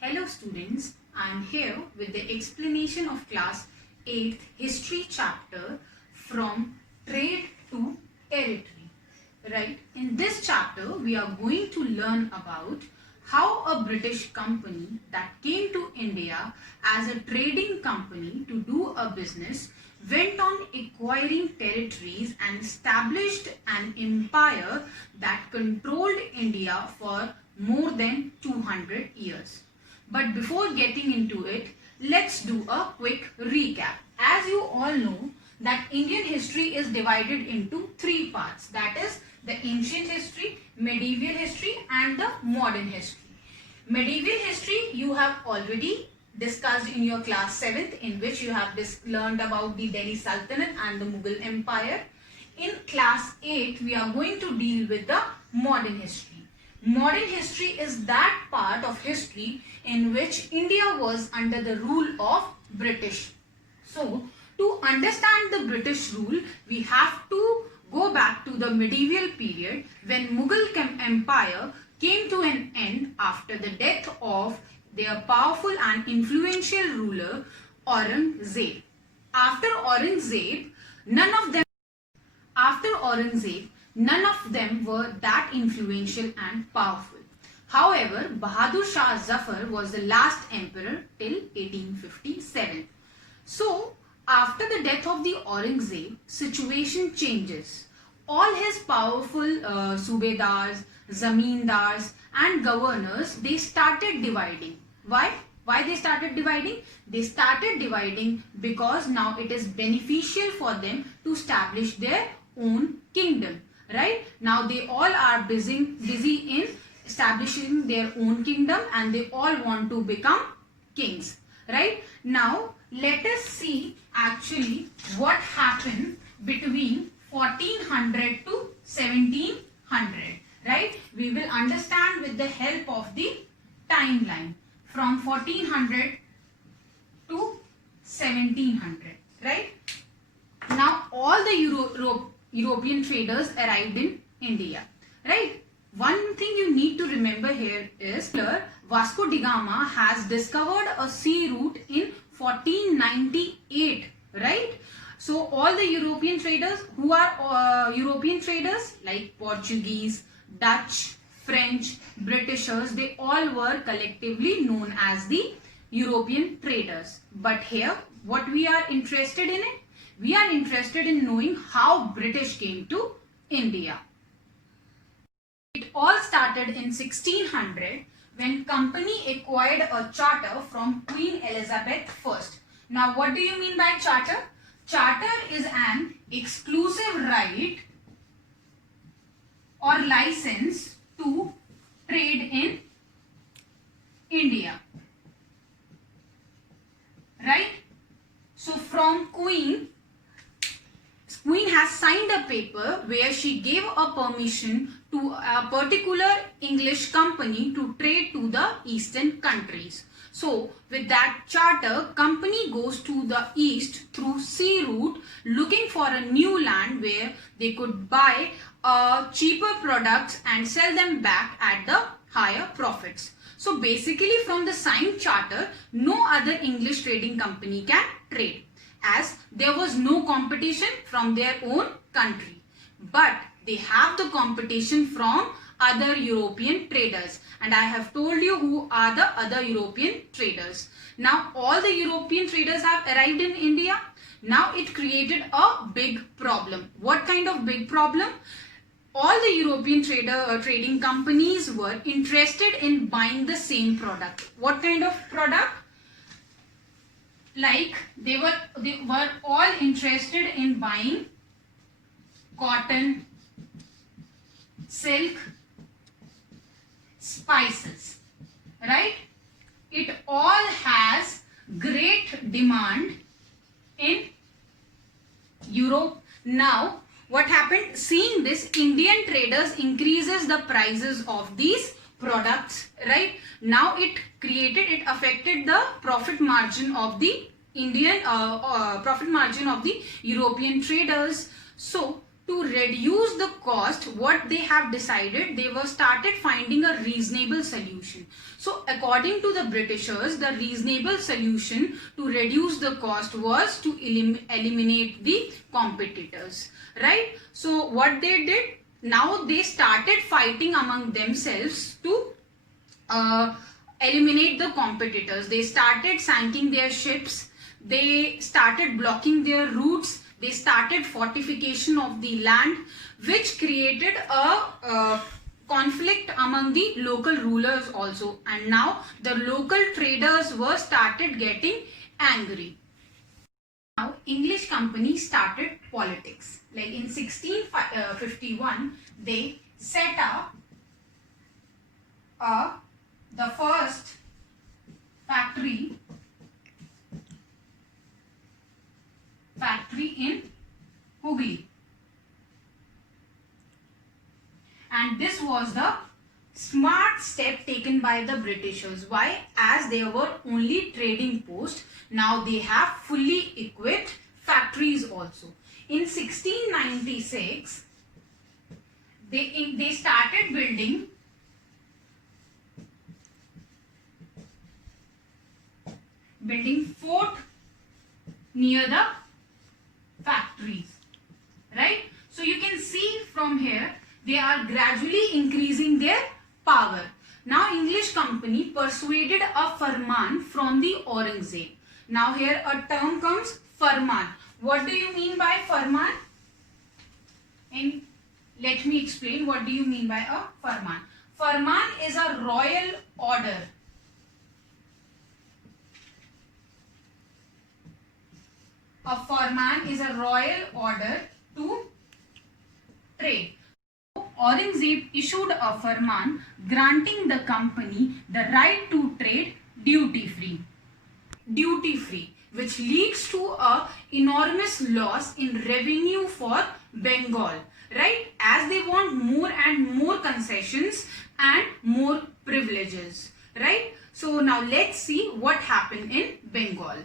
Hello students, I am here with the explanation of class 8th history chapter from trade to territory. Right? In this chapter we are going to learn about how a British company that came to India as a trading company to do a business went on acquiring territories and established an empire that controlled India for more than 200 years. But before getting into it, let's do a quick recap. As you all know that Indian history is divided into three parts, that is the ancient history, medieval history and the modern history. Medieval history you have already discussed in your class 7th, in which you have learned about the Delhi Sultanate and the Mughal Empire. In class 8 we are going to deal with the modern history. Modern history is that part of history in which India was under the rule of British. So, to understand the British rule, we have to go back to the medieval period when Mughal Empire came to an end after the death of their powerful and influential ruler Aurangzeb. After Aurangzeb, none of them were that influential and powerful. However, Bahadur Shah Zafar was the last emperor till 1857. So, after the death of the Aurangzeb, situation changes. All his powerful subedars, zamindars and governors, they started dividing. Why? Why they started dividing? They started dividing because now it is beneficial for them to establish their own kingdom. Right? Now they all are busy in establishing their own kingdom and they all want to become kings. Right? Now let us see actually what happened between 1400 to 1700. Right? We will understand with the help of the timeline from 1400 to 1700. Right? Now all the European traders arrived in India, right? One thing you need to remember here is Vasco da Gama has discovered a sea route in 1498, right? So all the European traders, who are European traders like Portuguese, Dutch, French, Britishers, they all were collectively known as the European traders. But here, what we are interested in it? We are interested in knowing how British came to India. It all started in 1600 when company acquired a charter from Queen Elizabeth I. Now what do you mean by charter? Charter is an exclusive right or license to trade in India. Right? So from Queen has signed a paper where she gave a permission to a particular English company to trade to the eastern countries. So with that charter, company goes to the east through sea route looking for a new land where they could buy cheaper products and sell them back at the higher profits. So basically from the signed charter, no other English trading company can trade, as there was no competition from their own country. But they have the competition from other European traders. And I have told you who are the other European traders. Now all the European traders have arrived in India. Now it created a big problem. What kind of big problem? All the European trading companies were interested in buying the same product. What kind of product? Like they were all interested in buying cotton, silk, spices, right? It all has great demand in Europe. Now what happened? Seeing this, Indian traders increases the prices of these products, right? Now it affected the profit margin of the European traders. So to reduce the cost, what they have decided, they were started finding a reasonable solution. So according to the Britishers, the reasonable solution to reduce the cost was to eliminate the competitors, right? So what they did, now they started fighting among themselves to eliminate the competitors. They started sinking their ships, they started blocking their routes, they started fortification of the land, which created a conflict among the local rulers also, and now the local traders were started getting angry. Now English company started politics. Like in 1651 they set up the first factory in Hooghly, and this was the smart step taken by the Britishers. Why? As they were only trading post, now they have fully equipped factories also. In 1696 they started building fort near the factories, right? So you can see from here they are gradually increasing their power. Now English company persuaded a farman from the Aurangzeb. Now here a term comes, farman. What do you mean by farman? And let me explain what do you mean by a farman. Farman is a royal order. A farman is a royal order to trade. Aurangzeb issued a farman granting the company the right to trade duty-free, which leads to a enormous loss in revenue for Bengal, right? As they want more and more concessions and more privileges, right? So now let's see what happened in Bengal.